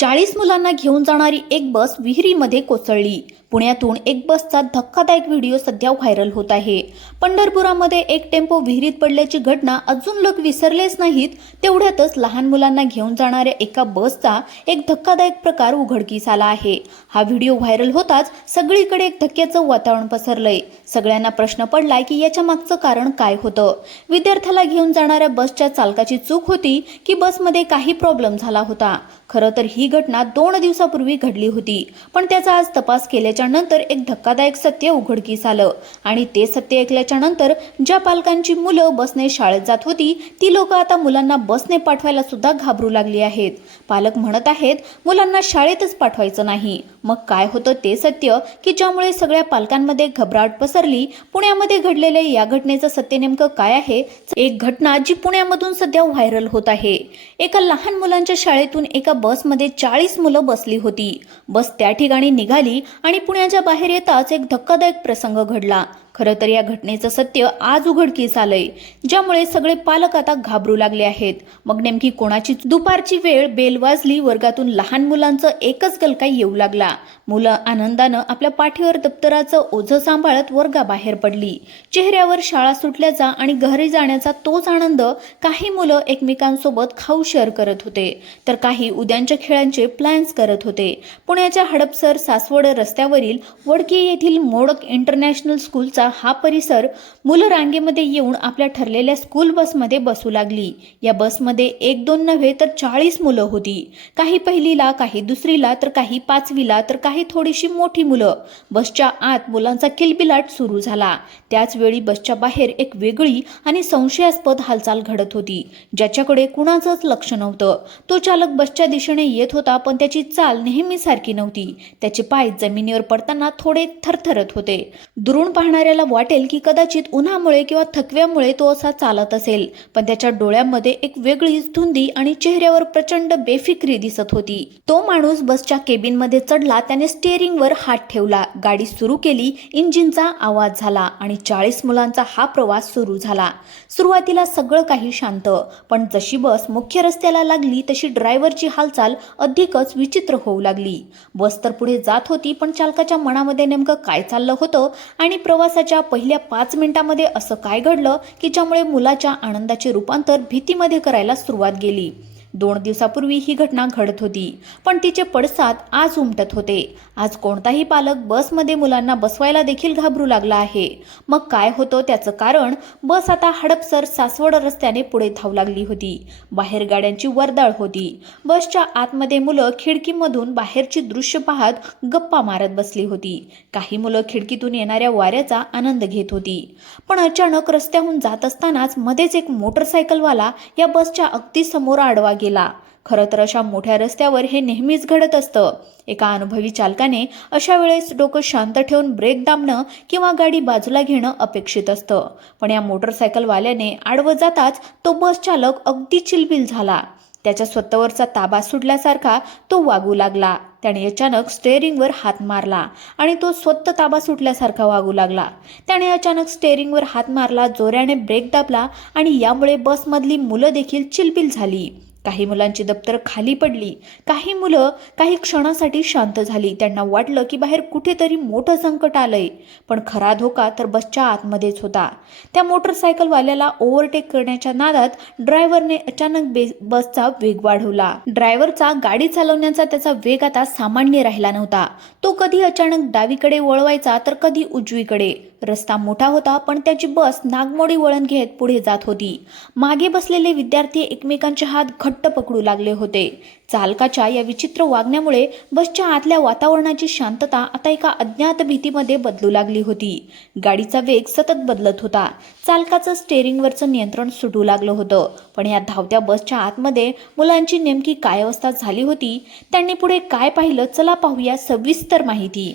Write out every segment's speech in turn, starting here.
40 मुलांना घेऊन जाणारी एक बस विहिरीमध्ये कोसळली. पुण्यातून एक बसचा धक्कादायक व्हिडिओ सध्या व्हायरल होत आहे. पंढरपुरामध्ये एक टेम्पो विहिरीत पडल्याची घटना अजून लोक विसरलेच नाहीत. तेवढ्यातच लहान मुलांना घेऊन जाणाऱ्या एका बसचा एक धक्कादायक प्रकार उघडकीस आला आहे. हा व्हिडिओ व्हायरल होताच सगळीकडे एक धक्क्याचं वातावरण पसरलंय. सगळ्यांना प्रश्न पडलाय की याच्या मागचं कारण काय होतं. विद्यार्थ्याला घेऊन जाणाऱ्या बसच्या चालकाची चूक होती की बसमध्ये काही प्रॉब्लेम झाला होता. खरं तर ही घटना 2 दिवसापूर्वी घडली होती, पण त्याचा आज तपास केल्याच्या नंतर एक धक्कादायक सत्य उघडकीस आलं. आणि ते सत्य ऐकल्याच्या नंतर ज्या पालकांची मुलं बसने शाळेत जात होती ती लोक आता मुलांना बसने पाठवायला सुद्धा घाबरू लागली आहेत. पालक म्हणत आहेत मुलांना शाळेतच पाठवायचं नाही. मग काय होतं ते सत्य की ज्यामुळे सगळ्या पालकांमध्ये घबराट पसरली. पुण्यामध्ये घडलेल्या या घटनेचं सत्य नेमकं काय आहे? एक घटना जी पुण्यामधून सध्या व्हायरल होत आहे. एका लहान मुलांच्या शाळेतून एका बसमध्ये 40 मुलं बसली होती. बस त्या ठिकाणी निघाली आणि पुण्याच्या बाहेर येताच एक धक्कादायक प्रसंग घडला. खरं तर या घटनेचं सत्य आज उघडकीस आलंय, ज्यामुळे सगळे पालक आता घाबरू लागले आहेत. मग नेमकी कोणाची? दुपारची वेळ, बेल वाजली, वर्गातून लहान मुलांचं एकच गलकाई येऊ लागला. मुलं आनंदानं आपल्या पाठीवर दप्तराचं ओझं सांभाळत वर्गाबाहेर पडली. चेहऱ्यावर शाळा सुटल्याचा आणि घरी जाण्याचा तोच आनंद. काही मुलं एकमेकांसोबत खाऊ शेअर करत होते, तर काही उद्यांच्या खेळांचे प्लॅन्स करत होते. पुण्याच्या हडपसर सासवड रस्त्यावरील वडकी येथील मोडक इंटरनॅशनल स्कूलचा हा परिसर. मुलं रांगेमध्ये येऊन आपल्या ठरलेल्या स्कूल बसमध्ये बसू लागली. या बसमध्ये 1-2 नव्हे तर 40 मुलं होती. काही पहिलीला, काही दुसरीला, तर काही 5वीला, तर काही थोडीशी मोठी मुलं. बसच्या आत मुलांचा किलबिलाट सुरू झाला. त्याच वेळी बसच्या बाहेर एक वेगळी आणि संशयास्पद हालचाल घडत होती, ज्याच्याकडे कुणाचंच लक्ष नव्हतं. तो चालक बसच्या दिशेने येत होता, पण त्याची चाल नेहमी सारखी नव्हती. त्याचे पाय जमिनीवर पडताना थोडे थरथरत होते. दुरून पाहणाऱ्याला वाटेल की कदाचित उन्हामुळे किंवा थकव्यामुळे तो असा चालत असेल, पण त्याच्या डोळ्यामध्ये एक वेगळीच धुंदी आणि चेहऱ्यावर प्रचंड बेफिक्री दिसत होती. तो माणूस बसच्या केबिनमध्ये चढला. त्याने स्टीअरिंगवर हात ठेवला, गाडी सुरू केली, इंजिनचा आवाज झाला आणि 40 मुलांचा हा प्रवास सुरू झाला. सुरुवातीला सगळं काही शांत, पण जशी बस मुख्य रस्त्याला लागली तशी ड्रायव्हरची हालचाल अधिकच विचित्र होऊ लागली. बस तर पुढे जात होती, पण चालकाच्या मनामध्ये नेमकं काय चाललं होतं आणि प्रवासाच्या पहिल्या 5 मिनिटांमध्ये असं काय घडलं की ज्यामुळे मुलाच्या आनंदाचे रूपांतर भीतीमध्ये करायला सुरुवात केली. 2 दिवसापूर्वी ही घटना घडत होती, पण तिचे पडसाद आज उमटत होते. आज कोणताही पालक बसमध्ये मुलांना बसवायला देखील घाबरू लागला आहे. मग काय होतं त्याचं कारण? बस आता हडपसर सासवड रस्त्याने पुढे धावू लागली होती. बाहेर गाड्यांची वर्दळ होती. बसच्या आतमध्ये मुलं खिडकीमधून बाहेरची दृश्य पाहत गप्पा मारत बसली होती. काही मुलं खिडकीतून येणाऱ्या वाऱ्याचा आनंद घेत होती. पण अचानक रस्त्याहून जात असतानाच मध्येच एक मोटरसायकलवाला या बसच्या अगदी समोर आडवा गेला. खरं तर अशा मोठ्या रस्त्यावर हे नेहमीच घडत असतं. एका अनुभवी चालकाने अशा वेळेस डोकं शांत ठेवून ब्रेक दाबणं किंवा गाडी बाजूला घेणं अपेक्षित असतं. पण या मोटरसायकलवाल्याने आडवं जाताच तो बस चालक अगदी चिलबिल झाला. त्याच्या स्वतःवरचा ताबा सुटल्यासारखा तो वागू लागला. त्याने अचानक स्टेअरिंगवर हात मारला आणि तो स्वतः ताबा सुटल्यासारखा वागू लागला. त्याने अचानक स्टेअरिंगवर हात मारला, जोराने ब्रेक दाबला आणि यामुळे बसमधली मुलं देखील चिलबिल झाली. काही मुलांची दप्तर खाली पडली. काही मुलं काही क्षणासाठी शांत झाली. त्यांना वाटलं की बाहेर कुठेतरी मोठं संकट आलंय, पण खरा धोका तर बसच्या आतमध्येच होता. त्या मोटरसायकलवाल्याला ओव्हरटेक करण्याच्या नादात ड्रायव्हरने अचानक बसचा वेग वाढवला. ड्रायव्हरचा गाडी चालवण्याचा त्याचा वेग आता सामान्य राहिला नव्हता. तो कधी अचानक डावीकडे वळवायचा तर कधी उजवीकडे. रस्ता मोठा होता, पण त्याची बस नागमोडी वळण घेत पुढे जात होती. मागे बसलेले विद्यार्थी एकमेकांचे हात घट्ट पकडू लागले होते. चालकाच्या या विचित्र वागण्यामुळे बसच्या आतल्या वातावरणाची शांतता आता एका अज्ञात भीतीमध्ये बदलू लागली होती. गाडीचा वेग सतत बदलत होता. चालकाचं स्टेअरिंगवरचं नियंत्रण सुटू लागलं होतं. पण या धावत्या बसच्या आतमध्ये मुलांची नेमकी काय अवस्था झाली होती? त्यांनी पुढे काय पाहिलं? चला पाहूया सविस्तर माहिती.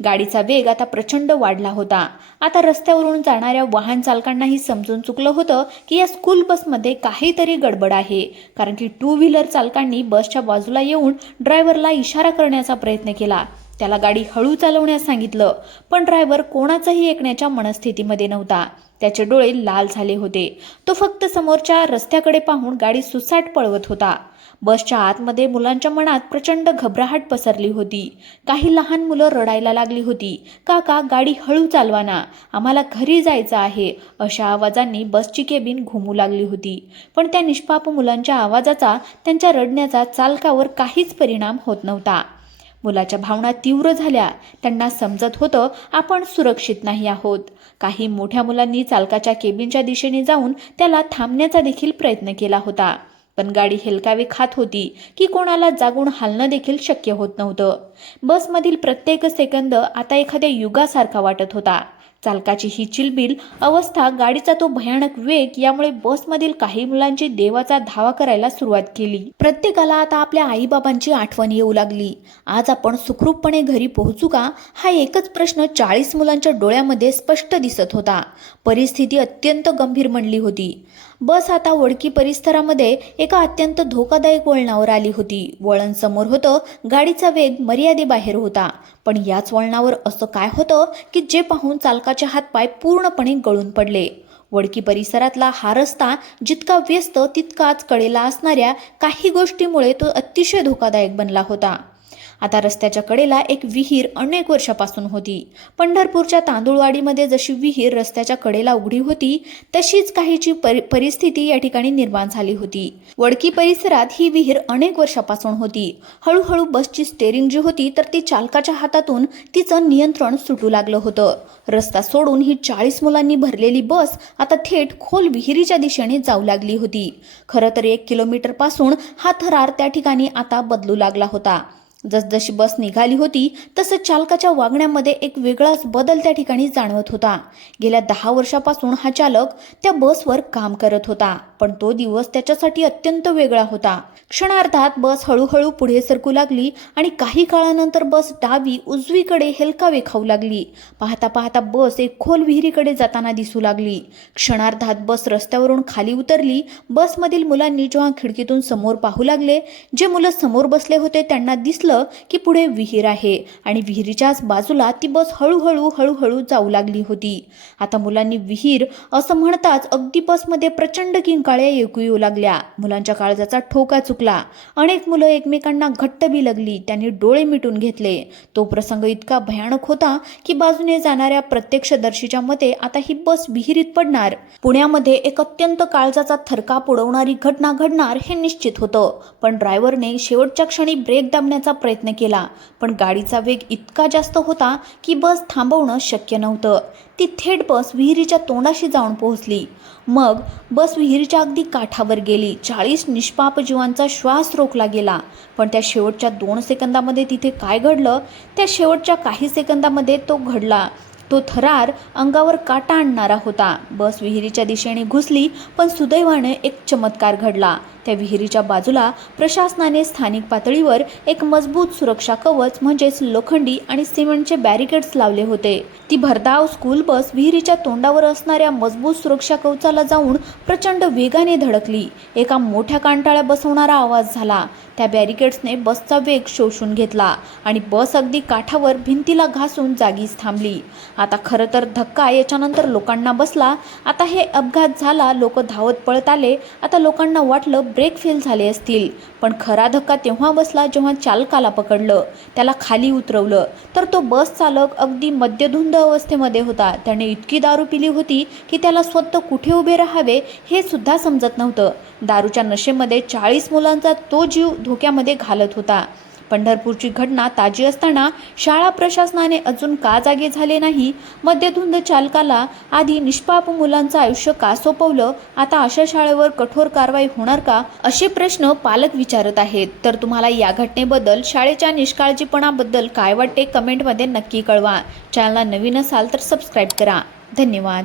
गाडीचा वेग आता प्रचंड वाढला होता. आता रस्त्यावरून जाणाऱ्या वाहन चालकांनाही समजून चुकलं होतं की या स्कूल बसमध्ये काहीतरी गडबड आहे. कारण की 2 व्हीलर चालकांनी बसच्या बाजूला येऊन ड्रायव्हरला इशारा करण्याचा प्रयत्न केला. त्याला गाडी हळू चालवण्यास सांगितलं, पण ड्रायव्हर कोणाचंही ऐकण्याच्या मनस्थितीमध्ये नव्हता. त्याचे डोळे लाल झाले होते. तो फक्त समोरच्या रस्त्याकडे पाहून गाडी सुसाट पळवत होता. बसच्या आतमध्ये मुलांच्या मनात प्रचंड घबराहट पसरली होती. काही लहान मुलं रडायला लागली होती. काका, गाडी हळू चालवा ना, आम्हाला घरी जायचं आहे, अशा आवाजांनी बसची केबिन घुमू लागली होती. पण त्या निष्पाप मुलांच्या आवाजाचा, त्यांच्या रडण्याचा चालकावर काहीच परिणाम होत नव्हता. मुलाच्या भावना तीव्र झाल्या. त्यांना समजत होतं आपण सुरक्षित नाही आहोत. काही मोठ्या मुलांनी चालकाच्या केबिनच्या दिशेने जाऊन त्याला थांबण्याचा देखील प्रयत्न केला होता. पण गाडी हेलकावे खात होती की कोणाला जागून हालणं देखील शक्य होत नव्हतं. बसमधील प्रत्येक सेकंद आता एखाद्या युगासारखा वाटत होता. चालकाची ही चिलबिल अवस्था, गाडीचा तो भयानक वेग यामुळे बसमधील काही मुलांची देवाचा धावा करायला सुरुवात केली. प्रत्येकाला आता आपल्या आईबाबांची आठवण येऊ लागली. आज आपण सुखरूपपणे घरी पोहोचू का, हा एकच प्रश्न 40 मुलांच्या डोळ्यामध्ये स्पष्ट दिसत होता. परिस्थिती अत्यंत गंभीर बनली होती. बस आता वडकी परिसरामध्ये एका अत्यंत धोकादायक वळणावर आली होती. वळण समोर होतं. गाडीचा वेग मर्यादेबाहेर होता. पण याच वळणावर असं काय होतं की जे पाहून चालकाचे हातपाय पूर्णपणे गळून पडले. वडकी परिसरातला हा रस्ता जितका व्यस्त तितकाच कडेला असणाऱ्या काही गोष्टीमुळे तो अतिशय धोकादायक बनला होता. आता रस्त्याच्या कडेला एक विहीर अनेक वर्षापासून होती. पंढरपूरच्या तांदुळवाडीमध्ये जशी विहीर रस्त्याच्या कडेला उघडी होती, तशीच काहीची परिस्थिती या ठिकाणी निर्माण झाली होती. वडकी परिसरात ही विहीर अनेक वर्षापासून होती. हळूहळू बसची स्टेअरिंग जी होती तर ती चालकाच्या हातातून तिचं नियंत्रण सुटू लागलं होतं. रस्ता सोडून ही 40 मुलांनी भरलेली बस आता थेट खोल विहिरीच्या दिशेने जाऊ लागली होती. खरं तर 1 किलोमीटर पासून हा थरार त्या ठिकाणी आता बदलू लागला होता. जसजशी बस निघाली होती तसं चालकाच्या वागण्यामध्ये एक वेगळाच बदल त्या ठिकाणी जाणवत होता. गेल्या 10 वर्षापासून हा चालक त्या बसवर काम करत होता, पण तो दिवस त्याच्यासाठी अत्यंत वेगळा होता. क्षणार्धात बस हळूहळू पुढे सरकू लागली आणि काही काळानंतर बस डावी उजवीकडे हेलकावे खाऊ लागली. पाहता पाहता बस एक खोल विहिरीकडे जाताना दिसू लागली. क्षणार्धात बस रस्त्यावरून खाली उतरली. बसमधील मुलांनी जेव्हा खिडकीतून समोर पाहू लागले, जे मुलं समोर बसले होते त्यांना दिसलं की पुढे विहीर आहे आणि विहिरीच्याच बाजूला ती बस हळूहळू जाऊ लागली होती. आता मुलांनी विहीर असं म्हणताच अगदी बसमध्ये प्रचंड किंकाळ्या येऊ लागल्या. मुलांच्या काळजाचा ठोका चुकला. अनेक मुलं एकमेकांना घट्ट बिलगली. त्यांनी डोळे मिटून घेतले. तो प्रसंग इतका भयानक होता की बाजूने जाणाऱ्या प्रत्यक्षदर्शीच्या मते आता ही बस विहिरीत पडणार. पुण्यामध्ये एक अत्यंत काळजाचा थरकाप उडवणारी घटना घडणार हे निश्चित होतं. पण ड्रायव्हरने शेवटच्या क्षणी ब्रेक दाबण्याचा प्रयत्न केला, पण गाडीचा वेग इतका जास्त होता की बस थांबवणं शक्य नव्हतं. ती थेट बस विहिरीच्या तोंडाशी जाऊन पोहोचली. मग बस विहिरीच्या अगदी काठावर गेली. 40 निष्पाप जीवांचा श्वास रोखला गेला. पण त्या शेवटच्या 2 सेकंदामध्ये तिथे काय घडलं, त्या शेवटच्या काही सेकंदामध्ये तो घडला. तो थरार अंगावर काटा आणणारा होता. बस विहिरीच्या दिशेने घुसली, पण सुदैवाने एक चमत्कार घडला. त्या विहिरीच्या बाजूला प्रशासनाने स्थानिक पातळीवर एक मजबूत सुरक्षा कवच म्हणजेच लोखंडी आणि सिमेंटचे बॅरिकेड्स लावले होते. ती भरधाव स्कूल बस विहिरीच्या तोंडावर असणाऱ्या मजबूत सुरक्षा कवचाला जाऊन प्रचंड वेगाने धडकली. एका मोठ्या कांटाळ्या बसवणारा आवाज झाला. त्या बॅरिकेड्सने बसचा वेग शोषून घेतला आणि बस अगदी काठावर भिंतीला घासून जागीच थांबली. आता खरं तर धक्का याच्यानंतर लोकांना बसला. आता हे अपघात झाला, लोक धावत पळत आले. आता लोकांना वाटलं ब्रेक फेल झाले असतील, पण खरा धक्का तेव्हा बसला जेव्हा चालकाला पकडलं, त्याला खाली उतरवलं तर तो बस चालक अगदी मद्यधुंद अवस्थेमध्ये होता. त्याने इतकी दारू पिली होती की त्याला स्वतः कुठे उभे राहावे हे सुद्धा समजत नव्हतं. दारूच्या नशेमध्ये 40 मुलांचा तो जीव धोक्यामध्ये घालत होता. पंढरपूरची घटना ताजी असताना शाळा प्रशासनाने अजून का जागे झाले नाही? मद्यधुंद चालकाला आधी निष्पाप मुलांचं आयुष्य का सोपवलं? आता अशा शाळेवर कठोर कारवाई होणार का? असे प्रश्न पालक विचारत आहेत. तर तुम्हाला या घटनेबद्दल, शाळेच्या निष्काळजीपणाबद्दल काय वाटते कमेंटमध्ये नक्की कळवा. चॅनलला नवीन असाल तर सबस्क्राईब करा. धन्यवाद.